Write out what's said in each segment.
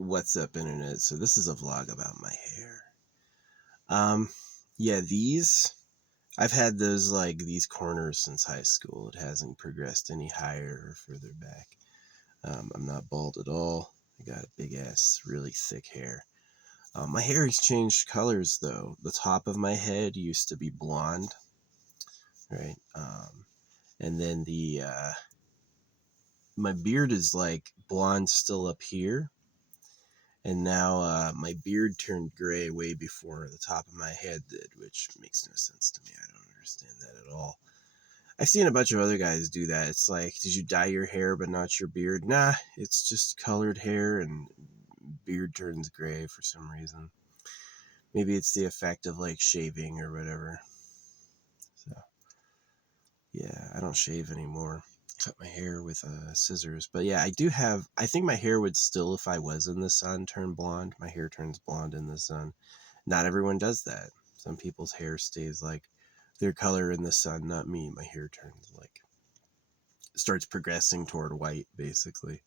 What's up, internet? So this is a vlog about my hair. Um, yeah, I've had those like these corners since high school. It hasn't progressed any higher or further back. I'm not bald at all. I got a big ass, really thick hair. My hair has changed colors though. The top of my head used to be blonde, right? And then my beard is like blonde still up here. And now my beard turned gray way before the top of my head did, which makes no sense to me. I don't understand that at all. I've seen a bunch of other guys do that. It's like, did you dye your hair but not your beard? Nah, it's just colored hair and beard turns gray for some reason. Maybe it's the effect of like shaving or whatever. So, yeah, I don't shave anymore. Cut my hair with scissors. But yeah, I think my hair would still, if I was in the sun, turn blonde. My hair turns blonde in the sun. Not everyone does that. Some people's hair stays like their color in the sun, not me. My hair turns like, starts progressing toward white, basically.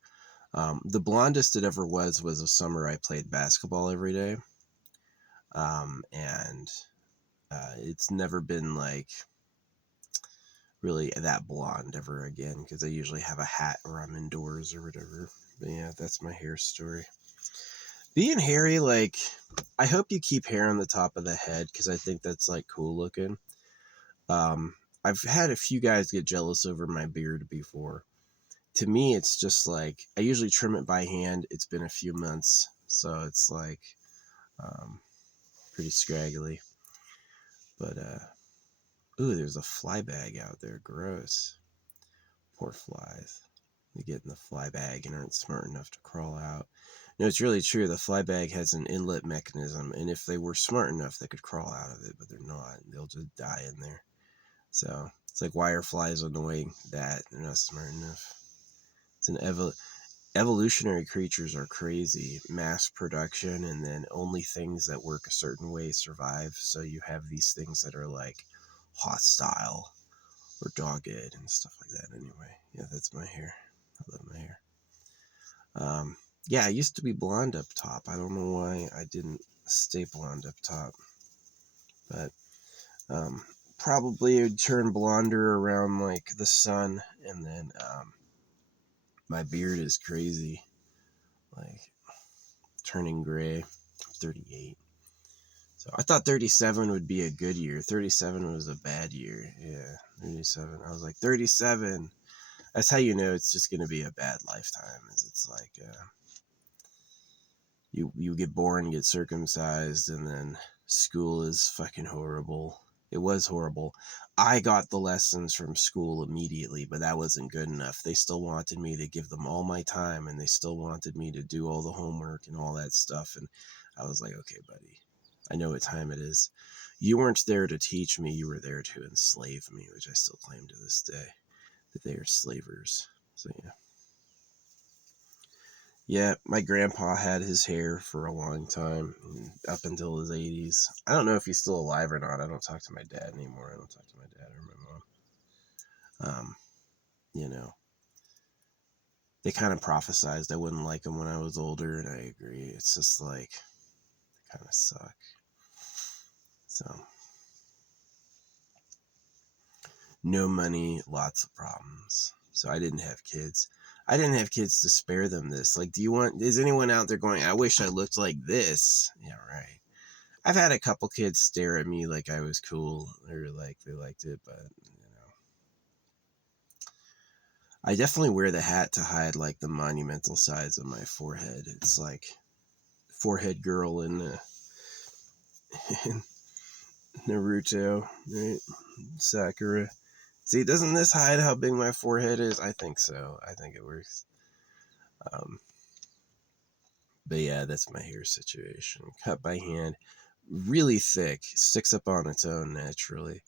The blondest it ever was a summer I played basketball every day. And it's never been like really that blonde ever again because I usually have a hat or I'm indoors or whatever. But yeah, that's my hair story. Being hairy, like, I hope you keep hair on the top of the head because I think that's like cool looking. I've had a few guys get jealous over my beard before. To me, it's just like I usually trim it by hand. It's been a few months, so it's like um, pretty scraggly. But ooh, there's a fly bag out there. Gross. Poor flies. They get in the fly bag and aren't smart enough to crawl out. No, it's really true. The fly bag has an inlet mechanism, and if they were smart enough, they could crawl out of it, but they're not. They'll just die in there. So it's like, why are flies annoying that they're not smart enough? It's an evolutionary creatures are crazy. Mass production, and then only things that work a certain way survive. So you have these things that are like hostile or dogged and stuff like that. Anyway, yeah, that's my hair. I love my hair. Yeah, I used to be blonde up top. I don't know why I didn't stay blonde up top, but um, probably it would turn blonder around like the sun, and then my beard is crazy, like turning gray. I'm 38. So I thought 37 would be a good year. 37 was a bad year. Yeah, 37. I was like, 37. That's how you know it's just going to be a bad lifetime. Is it's like you get born, get circumcised, and then school is fucking horrible. It was horrible. I got the lessons from school immediately, but that wasn't good enough. They still wanted me to give them all my time, and they still wanted me to do all the homework and all that stuff. And I was like, okay, buddy, I know what time it is. You weren't there to teach me, you were there to enslave me, which I still claim to this day that they are slavers. So yeah. Yeah, my grandpa had his hair for a long time, up until his 80s. I don't know if he's still alive or not. I don't talk to my dad anymore. I don't talk to my dad or my mom. You know, they kind of prophesized I wouldn't like him when I was older, and I agree. It's just like, they kind of suck. So, no money, lots of problems. So I didn't have kids. I didn't have kids to spare them this. Like, is anyone out there going, I wish I looked like this? Yeah, right. I've had a couple kids stare at me like I was cool or like they liked it, but I definitely wear the hat to hide like the monumental size of my forehead. It's like forehead girl in Naruto, right? Sakura. See, doesn't this hide how big my forehead is? I think so. I think it works. Um, but yeah, that's my hair situation. Cut by hand, really thick, sticks up on its own naturally.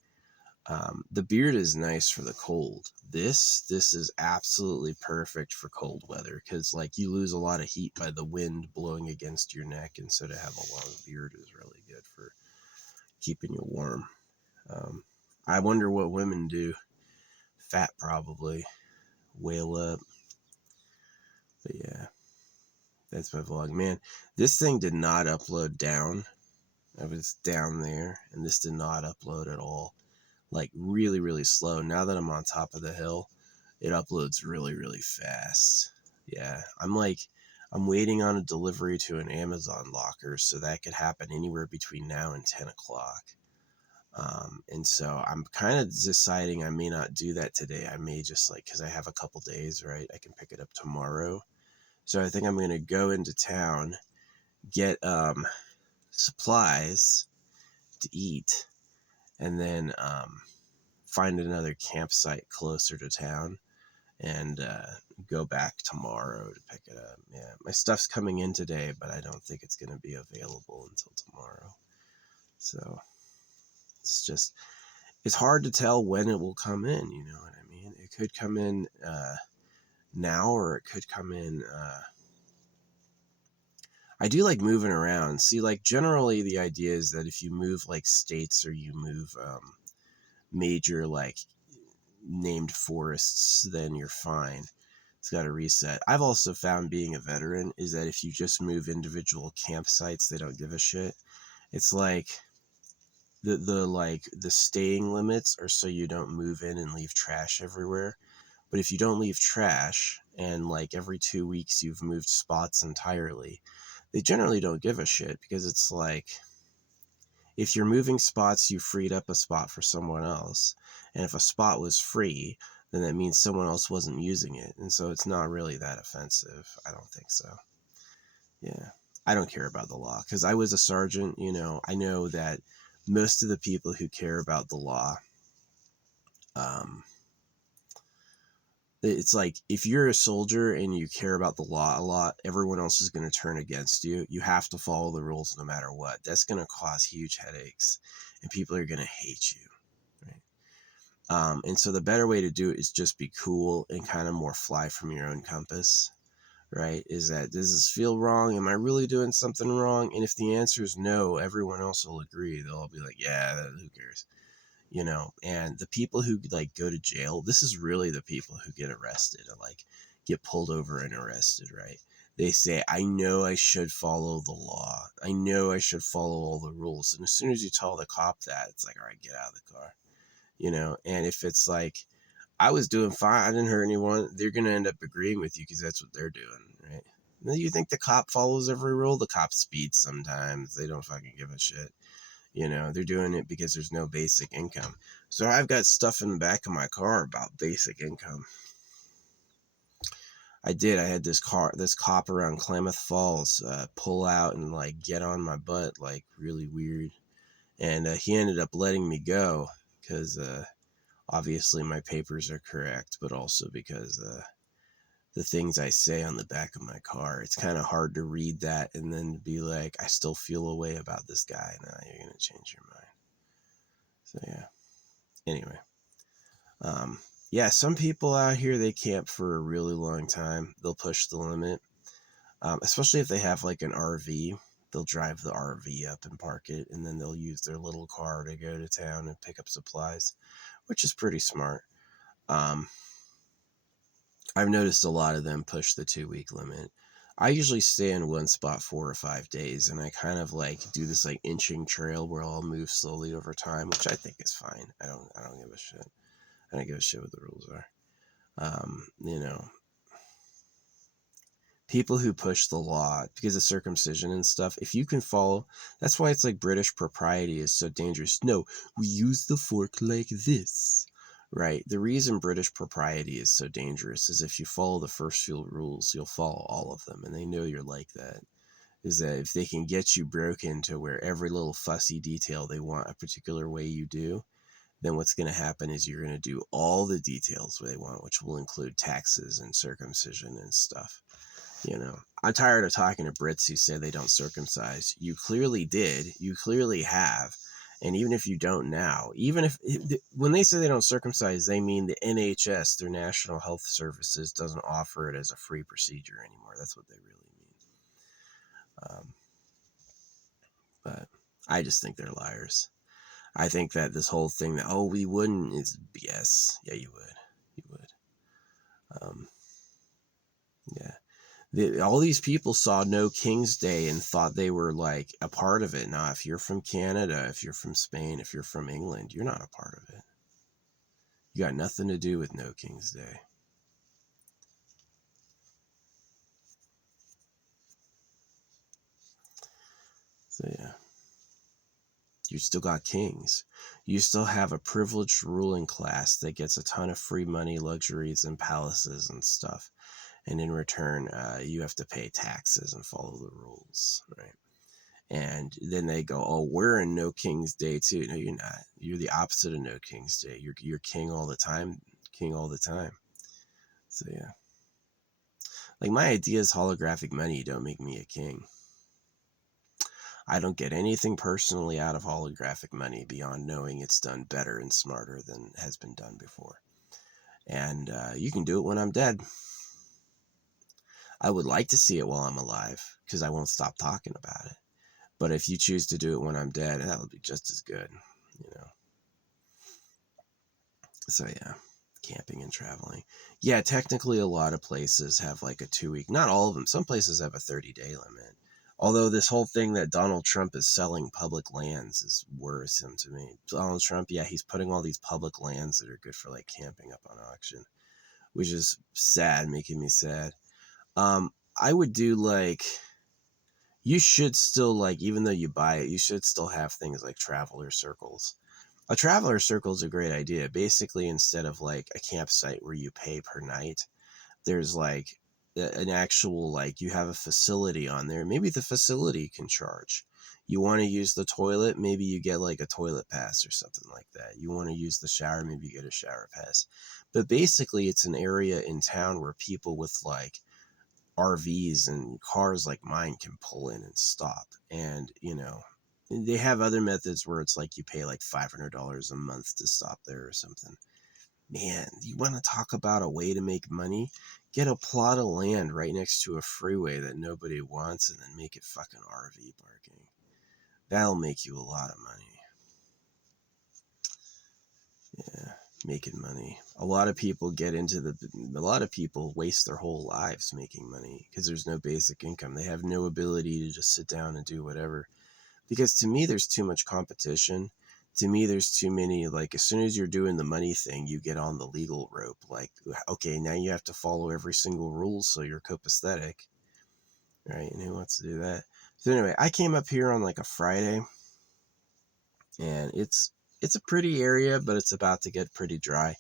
The beard is nice for the cold. This is absolutely perfect for cold weather because like you lose a lot of heat by the wind blowing against your neck, and so to have a long beard is really good for keeping you warm. Um, I wonder what women do. Fat probably, whale up. But yeah, that's my vlog. Man, this thing did not upload down. I was down there, and this did not upload at all. Like, really, really slow. Now that I'm on top of the hill, it uploads really, really fast. Yeah, I'm waiting on a delivery to an Amazon locker, so that could happen anywhere between now and 10 o'clock. And so I'm kind of deciding I may not do that today. I may just because I have a couple days, right? I can pick it up tomorrow. So I think I'm going to go into town, get supplies to eat, and then find another campsite closer to town and go back tomorrow to pick it up. Yeah, my stuff's coming in today, but I don't think it's going to be available until tomorrow. So it's hard to tell when it will come in, you know what I mean? It could come in now, or it could come in I do like moving around. See, like, generally the idea is that if you move like states, or you move major like named forests, then you're fine. It's got to reset. I've also found, being a veteran, is that if you just move individual campsites, they don't give a shit. It's like the staying limits are so you don't move in and leave trash everywhere. But if you don't leave trash, and like every 2 weeks you've moved spots entirely, they generally don't give a shit, because it's like, if you're moving spots, you freed up a spot for someone else. And if a spot was free, then that means someone else wasn't using it. And so it's not really that offensive. I don't think so. Yeah. I don't care about the law, because I was a sergeant, you know. I know that most of the people who care about the law, it's like, if you're a soldier and you care about the law a lot, everyone else is going to turn against you. You have to follow the rules no matter what. That's going to cause huge headaches, and people are going to hate you, right? And so the better way to do it is just be cool and kind of more fly from your own compass, right? Is that, does this feel wrong? Am I really doing something wrong? And if the answer is no, everyone else will agree. They'll all be like, yeah, who cares? You know. And the people who like go to jail, this is really the people who get arrested, or like get pulled over and arrested, right? They say, I know I should follow the law. I know I should follow all the rules. And as soon as you tell the cop that, it's like, all right, get out of the car, you know. And if it's like, I was doing fine, I didn't hurt anyone, they're going to end up agreeing with you, because that's what they're doing, right? You think the cop follows every rule? The cop speeds sometimes. They don't fucking give a shit. You know, they're doing it because there's no basic income. So I've got stuff in the back of my car about basic income. I had this cop around Klamath Falls pull out and like get on my butt, like really weird. And he ended up letting me go, because obviously my papers are correct, but also because the things I say on the back of my car, it's kind of hard to read that and then be like, I still feel a way about this guy. Nah, you're going to change your mind. So yeah. Anyway. Yeah, some people out here, they camp for a really long time. They'll push the limit. Especially if they have like an RV. They'll drive the RV up and park it, and then they'll use their little car to go to town and pick up supplies, which is pretty smart. I've noticed a lot of them push the 2-week limit. I usually stay in one spot 4 or 5 days, and I kind of like do this like inching trail where I'll move slowly over time, which I think is fine. I don't give a shit. I don't give a shit what the rules are. You know, people who push the law because of circumcision and stuff, if you can follow, that's why it's like British propriety is so dangerous. No, we use the fork like this. Right. The reason British propriety is so dangerous is if you follow the first few rules, you'll follow all of them. And they know you're like that. Is that if they can get you broken to where every little fussy detail they want a particular way you do, then what's going to happen is you're going to do all the details they want, which will include taxes and circumcision and stuff. You know, I'm tired of talking to Brits who say they don't circumcise. You clearly did. You clearly have. And even if you don't now, even if when they say they don't circumcise, they mean the NHS, their National Health Services, doesn't offer it as a free procedure anymore. That's what they really mean. But I just think they're liars. I think that this whole thing that, oh, we wouldn't, is BS. Yeah, you would. You would. Yeah. All these people saw No King's Day and thought they were like a part of it. Now, if you're from Canada, if you're from Spain, if you're from England, you're not a part of it. You got nothing to do with No King's Day. So yeah, you still got kings. You still have a privileged ruling class that gets a ton of free money, luxuries, and palaces and stuff. And in return, you have to pay taxes and follow the rules, right? And then they go, "Oh, we're in No King's Day too." No, you're not. You're the opposite of No King's Day. You're king all the time, king all the time. So yeah, like my idea is holographic money don't make me a king. I don't get anything personally out of holographic money beyond knowing it's done better and smarter than has been done before. And you can do it when I'm dead. I would like to see it while I'm alive because I won't stop talking about it. But if you choose to do it when I'm dead, that'll be just as good, you know. So yeah, camping and traveling. Yeah, technically a lot of places have like a 2 week, not all of them. Some places have a 30-day limit. Although this whole thing that Donald Trump is selling public lands is worrisome to me. Donald Trump, yeah, he's putting all these public lands that are good for like camping up on auction, which is sad, making me sad. I would do like, you should still like, even though you buy it, you should still have things like traveler circles. A traveler circle is a great idea. Basically, instead of like a campsite where you pay per night, there's like an actual, like, you have a facility on there. Maybe the facility can charge. You want to use the toilet, maybe you get like a toilet pass or something like that. You want to use the shower, maybe you get a shower pass. But basically, it's an area in town where people with like RVs and cars like mine can pull in and stop. And, you know, they have other methods where it's like you pay like $500 a month to stop there or something. Man, you want to talk about a way to make money? Get a plot of land right next to a freeway that nobody wants and then make it fucking RV parking. That'll make you a lot of money. Yeah, making money. A lot of people waste their whole lives making money because there's no basic income. They have no ability to just sit down and do whatever. Because to me, there's too much competition. To me, there's too many, like, as soon as you're doing the money thing, you get on the legal rope. Like, okay, now you have to follow every single rule so you're copacetic, right? And who wants to do that? So anyway, I came up here on like a Friday, and it's a pretty area, but it's about to get pretty dry.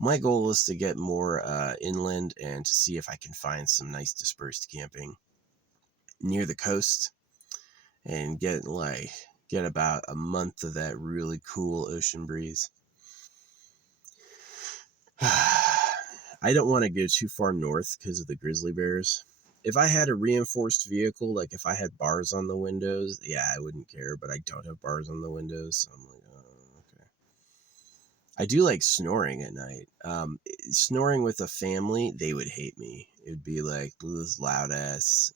My goal is to get more inland and to see if I can find some nice dispersed camping near the coast and get about a month of that really cool ocean breeze. I don't want to go too far north because of the grizzly bears. If I had a reinforced vehicle, like if I had bars on the windows, yeah, I wouldn't care, but I don't have bars on the windows, so I'm like, oh, okay. I do like snoring at night. Snoring with a family, they would hate me. It would be like this loud ass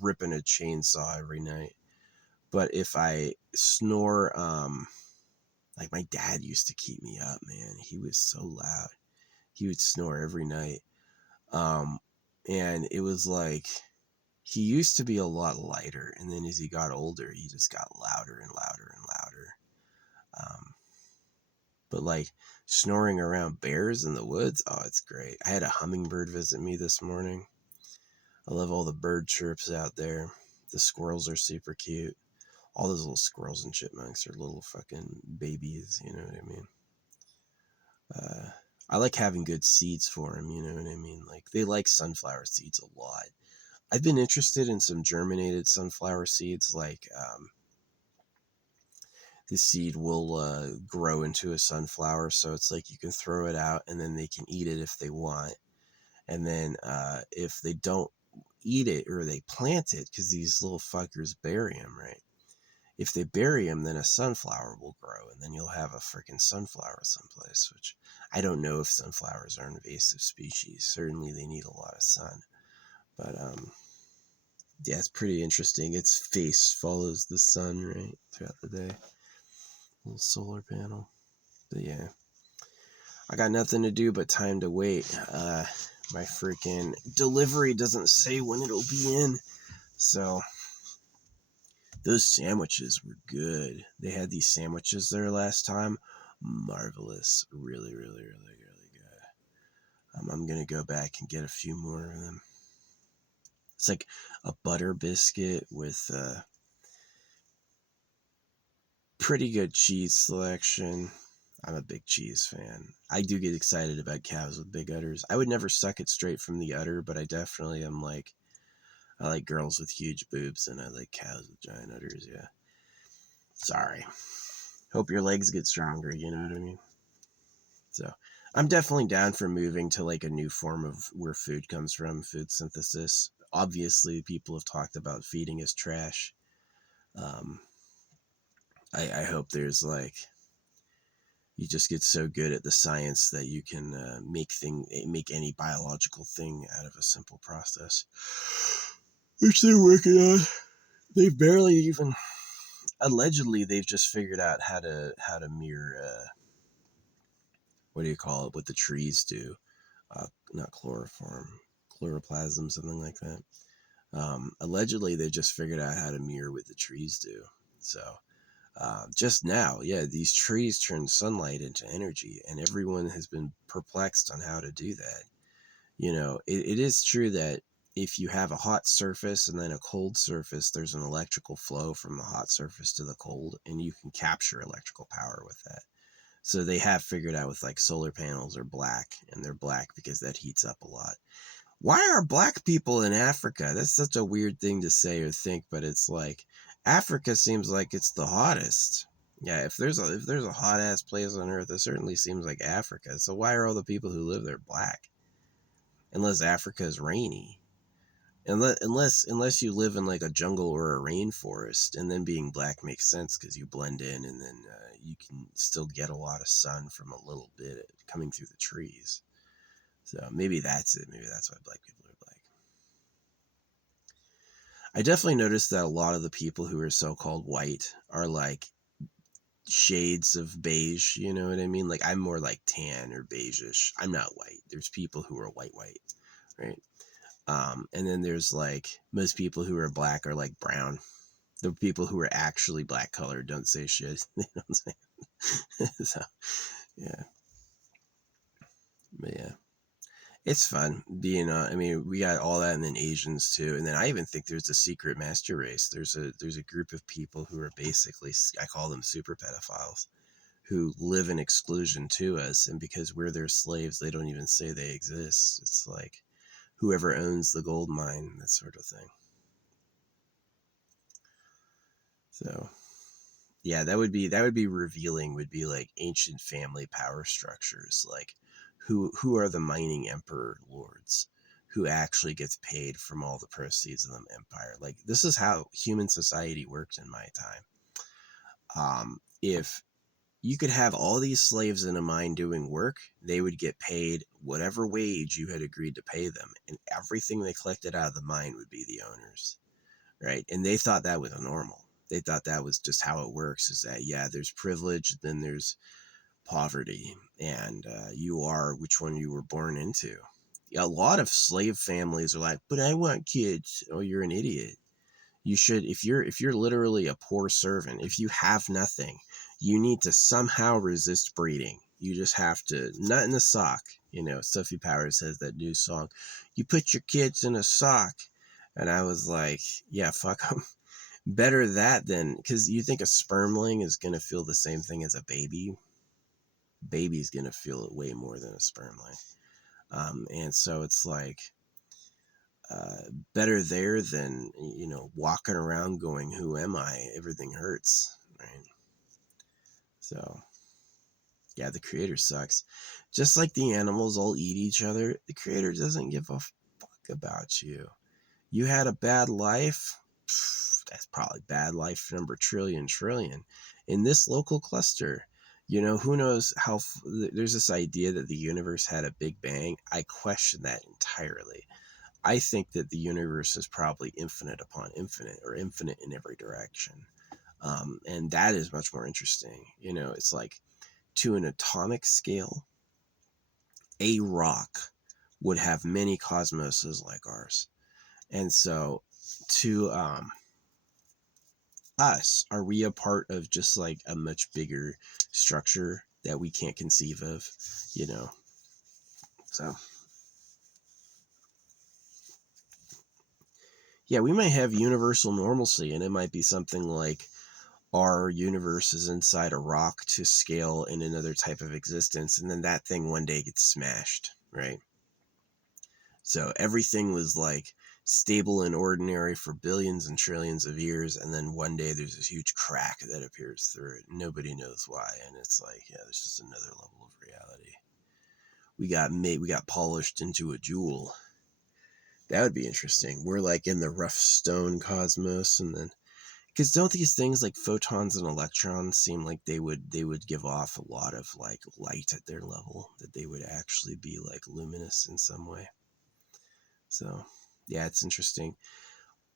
ripping a chainsaw every night. But if I snore, like my dad used to keep me up, man. He was so loud. He would snore every night. And it was like, he used to be a lot lighter. And then as he got older, he just got louder and louder and louder. But like snoring around bears in the woods, oh, it's great. I had a hummingbird visit me this morning. I love all the bird chirps out there. The squirrels are super cute. All those little squirrels and chipmunks are little fucking babies, you know what I mean? I like having good seeds for them, you know what I mean? Like, they like sunflower seeds a lot. I've been interested in some germinated sunflower seeds, like, the seed will grow into a sunflower, so it's like you can throw it out and then they can eat it if they want. And then if they don't eat it or they plant it, because these little fuckers bury them, right? If they bury them, then a sunflower will grow, and then you'll have a freaking sunflower someplace, which I don't know if sunflowers are invasive species. Certainly they need a lot of sun. But yeah, it's pretty interesting. Its face follows the sun, right, throughout the day. Little solar panel. But yeah, I got nothing to do but time to wait. My freaking delivery doesn't say when it'll be in. So those sandwiches were good. They had these sandwiches there last time. Marvelous. Really, really, really, really good. I'm going to go back and get a few more of them. It's like a butter biscuit with pretty good cheese selection. I'm a big cheese fan. I do get excited about cows with big udders. I would never suck it straight from the udder, but I definitely am like, I like girls with huge boobs and I like cows with giant udders, yeah. Sorry. Hope your legs get stronger, you know what I mean? So I'm definitely down for moving to like a new form of where food comes from, food synthesis. Obviously, people have talked about feeding us trash. Um, I hope there's like, you just get so good at the science that you can make any biological thing out of a simple process, which they're working on. They've barely even, allegedly, they've just figured out how to mirror what do you call it? What the trees do? Not chloroform, chloroplasm, something like that. Allegedly, they just figured out how to mirror what the trees do. So just now, yeah, these trees turn sunlight into energy, and everyone has been perplexed on how to do that. You know, it is true that if you have a hot surface and then a cold surface, there's an electrical flow from the hot surface to the cold, and you can capture electrical power with that. So they have figured out with like solar panels are black, and they're black because that heats up a lot. Why are black people in Africa? That's such a weird thing to say or think, but it's like Africa seems like it's the hottest. Yeah, if there's a hot ass place on earth, it certainly seems like Africa. So why are all the people who live there black? Unless Africa is rainy. Unless you live in like a jungle or a rainforest, and then being black makes sense because you blend in, and then you can still get a lot of sun from a little bit coming through the trees. So maybe that's it. Maybe that's why black people are black. I definitely noticed that a lot of the people who are so-called white are like shades of beige. You know what I mean? Like I'm more like tan or beigeish. I'm not white. There's people who are white, right? And then there's like most people who are black are like brown. The people who are actually black colored don't say shit. They don't say. So yeah, but yeah, it's fun being. I mean, we got all that, and then Asians too, and then I even think there's a secret master race. There's a group of people who are basically, I call them super pedophiles, who live in exclusion to us, and because we're their slaves, they don't even say they exist. It's like whoever owns the gold mine, that sort of thing. So yeah, that would be revealing, would be like ancient family power structures, like who are the mining emperor lords, who actually gets paid from all the proceeds of the empire. Like this is how human society worked in my time. If you could have all these slaves in a mine doing work, they would get paid whatever wage you had agreed to pay them, and everything they collected out of the mine would be the owners, right? And they thought that was normal. They thought that was just how it works, is that, yeah, there's privilege, then there's poverty, and you are which one you were born into. A lot of slave families are like, but I want kids. Oh, you're an idiot. You should, if you're literally a poor servant, if you have nothing, you need to somehow resist breeding. You just have to, nut in a sock. You know, Sophie Powers has that new song, you put your kids in a sock. And I was like, yeah, fuck them. Better that than, because you think a spermling is going to feel the same thing as a baby. Baby's going to feel it way more than a spermling. And so it's like, better there than, walking around going, who am I? Everything hurts, right? So, yeah, the creator sucks. Just like the animals all eat each other, the creator doesn't give a fuck about you. You had a bad life? That's probably bad life number trillion. In this local cluster, who knows how, there's this idea that the universe had a big bang. I question that entirely. I think that the universe is probably infinite upon infinite, or infinite in every direction. And that is much more interesting. It's like, to an atomic scale, a rock would have many cosmoses like ours. And so to us, are we a part of just like a much bigger structure that we can't conceive of, you know? So yeah, we might have universal normalcy, and it might be something like our universe is inside a rock to scale in another type of existence, and then that thing one day gets smashed, right? So everything was like stable and ordinary for billions and trillions of years, and then one day there's this huge crack that appears through it. Nobody knows why, and it's like, yeah, there's just another level of reality. We got polished into a jewel. That would be interesting. We're like in the rough stone cosmos, and then because don't these things like photons and electrons seem like they would give off a lot of like light at their level, that they would actually be like luminous in some way. So yeah, it's interesting.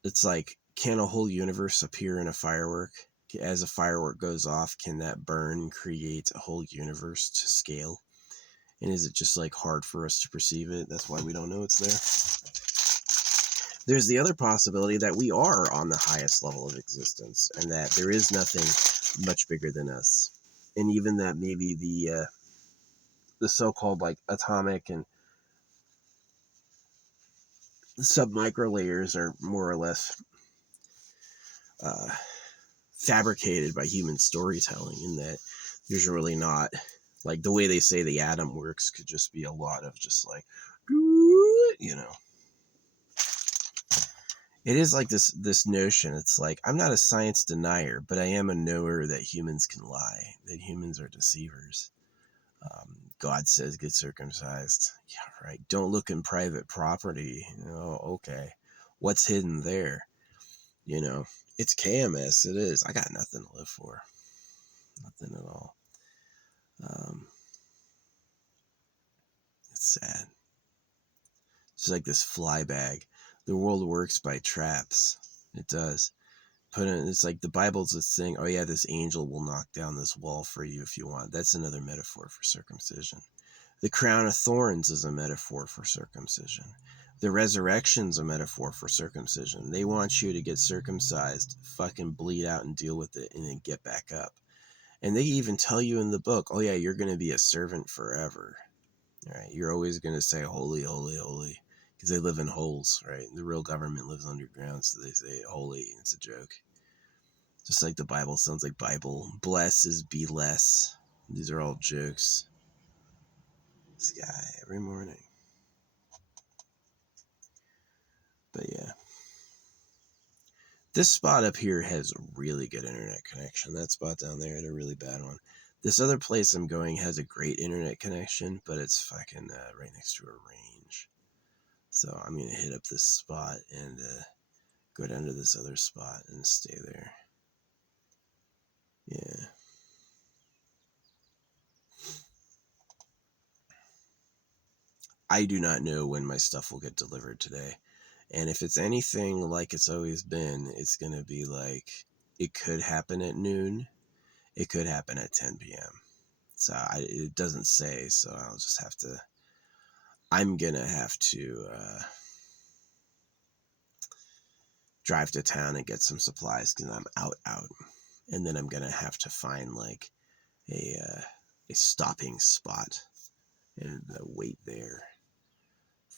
It's like, can a whole universe appear in a firework? As a firework goes off, can that burn create a whole universe to scale? And is it just like hard for us to perceive it? That's why we don't know it's there. There's the other possibility that we are on the highest level of existence, and that there is nothing much bigger than us. And even that maybe the so-called like atomic and submicro layers are more or less uh, fabricated by human storytelling, in that there's really not, like, the way they say the atom works could just be a lot of just like, you know. It is like this notion. It's like, I'm not a science denier, but I am a knower that humans can lie, that humans are deceivers. God says get circumcised. Yeah, right. Don't look in private property. Oh, okay. What's hidden there? You know, it's KMS. It is. I got nothing to live for. Nothing at all. It's sad. It's like this fly bag. The world works by traps. It does. It's like the Bible's this thing. Oh yeah, this angel will knock down this wall for you if you want. That's another metaphor for circumcision. The crown of thorns is a metaphor for circumcision. The resurrection's a metaphor for circumcision. They want you to get circumcised, fucking bleed out and deal with it, and then get back up. And they even tell you in the book, oh yeah, you're going to be a servant forever. All right, you're always going to say holy, holy, holy, because they live in holes, right? The real government lives underground, so they say holy. It's a joke. Just like the Bible sounds like Bible. Bless is be less. These are all jokes. This guy every morning. But yeah. This spot up here has really good internet connection. That spot down there had a really bad one. This other place I'm going has a great internet connection, but it's fucking right next to a range. So I'm going to hit up this spot and go down to this other spot and stay there. Yeah. I do not know when my stuff will get delivered today. And if it's anything like it's always been, it's going to be like, it could happen at noon. It could happen at 10 p.m. So it doesn't say, so I'll just have to, I'm going to have to drive to town and get some supplies because I'm out. And then I'm going to have to find like a stopping spot and wait there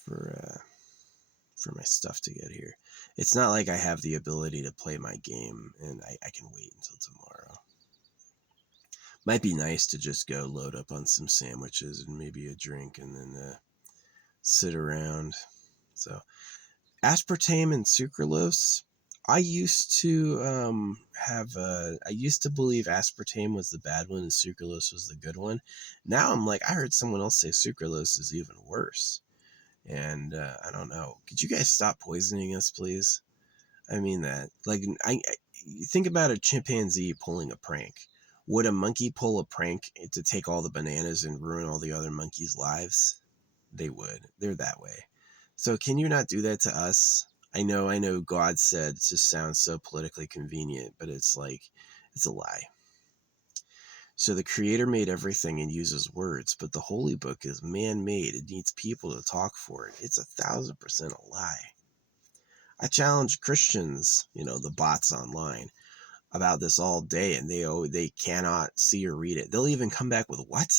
for my stuff to get here. It's not like I have the ability to play my game and I can wait until tomorrow. Might be nice to just go load up on some sandwiches and maybe a drink and then sit around. So aspartame and sucralose. I used to I used to believe aspartame was the bad one and sucralose was the good one. Now I'm like, I heard someone else say sucralose is even worse. And I don't know. Could you guys stop poisoning us, please? I mean that. Like, I think about a chimpanzee pulling a prank. Would a monkey pull a prank to take all the bananas and ruin all the other monkeys' lives? They would. They're that way. So can you not do that to us? I know God said it just sounds so politically convenient, but it's like, it's a lie. So the creator made everything and uses words, but the holy book is man-made. It needs people to talk for it. It's 1,000% a lie. I challenge Christians, the bots online, about this all day, and they cannot see or read it. They'll even come back with what?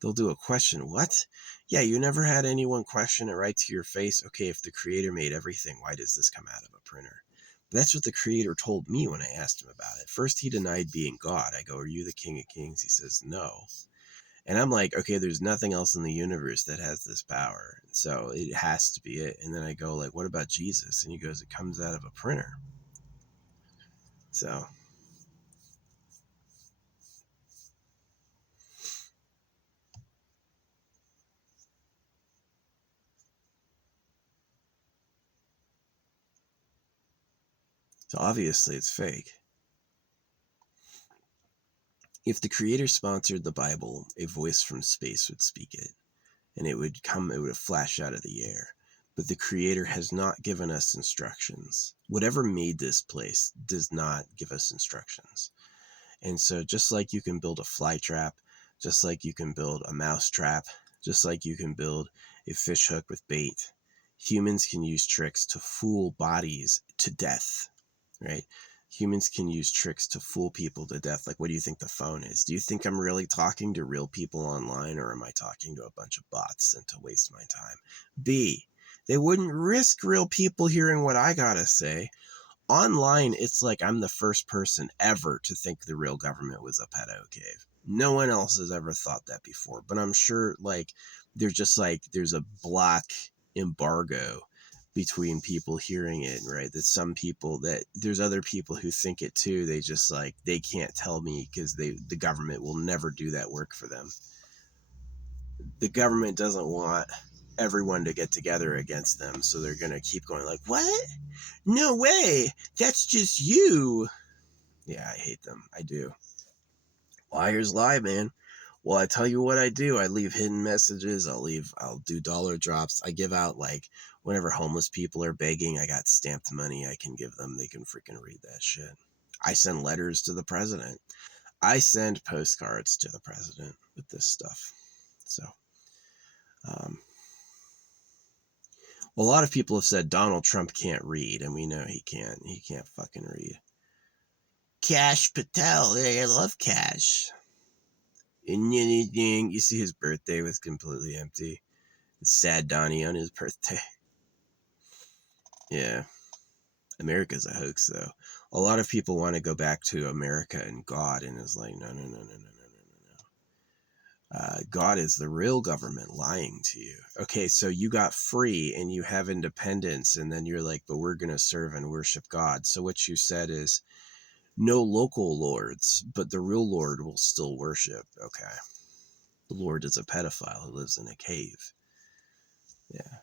They'll do a question. What? Yeah, you never had anyone question it right to your face. Okay, if the creator made everything, why does this come out of a printer? But that's what the creator told me when I asked him about it. First, he denied being God. I go, are you the King of Kings? He says, no. And I'm like, okay, there's nothing else in the universe that has this power. So it has to be it. And then I go, like, what about Jesus? And he goes, it comes out of a printer. So obviously it's fake. If the creator sponsored the Bible, a voice from space would speak it, and it would flash out of the air. But the creator has not given us instructions. Whatever made this place does not give us instructions. And so just like you can build a fly trap, just like you can build a mouse trap, just like you can build a fish hook with bait, humans can use tricks to fool bodies to death, right? Humans can use tricks to fool people to death. Like, what do you think the phone is? Do you think I'm really talking to real people online, or am I talking to a bunch of bots and to waste my time? B, they wouldn't risk real people hearing what I gotta say. Online, it's like I'm the first person ever to think the real government was a pedo cave. No one else has ever thought that before, but I'm sure there's a black embargo between people hearing it, right? That some people, that there's other people who think it too. They just they can't tell me because the government will never do that work for them. The government doesn't want everyone to get together against them, so they're going to keep going like, what? No way. That's just you. Yeah, I hate them. I do. Liars lie, man. Well, I tell you what I do. I leave hidden messages. I'll do dollar drops. I give out, whenever homeless people are begging, I got stamped money I can give them. They can freaking read that shit. I send letters to the president. I send postcards to the president with this stuff. So, a lot of people have said Donald Trump can't read, and we know he can't. He can't fucking read. Kash Patel. I love Kash. And you see his birthday was completely empty. Sad Donnie on his birthday. Yeah. America's a hoax, though. A lot of people want to go back to America and God, and it's like, no. God is the real government lying to you. Okay, so you got free and you have independence, and then you're like, but we're going to serve and worship God. So what you said is, no local lords, but the real Lord will still worship. Okay. The Lord is a pedophile who lives in a cave. Yeah.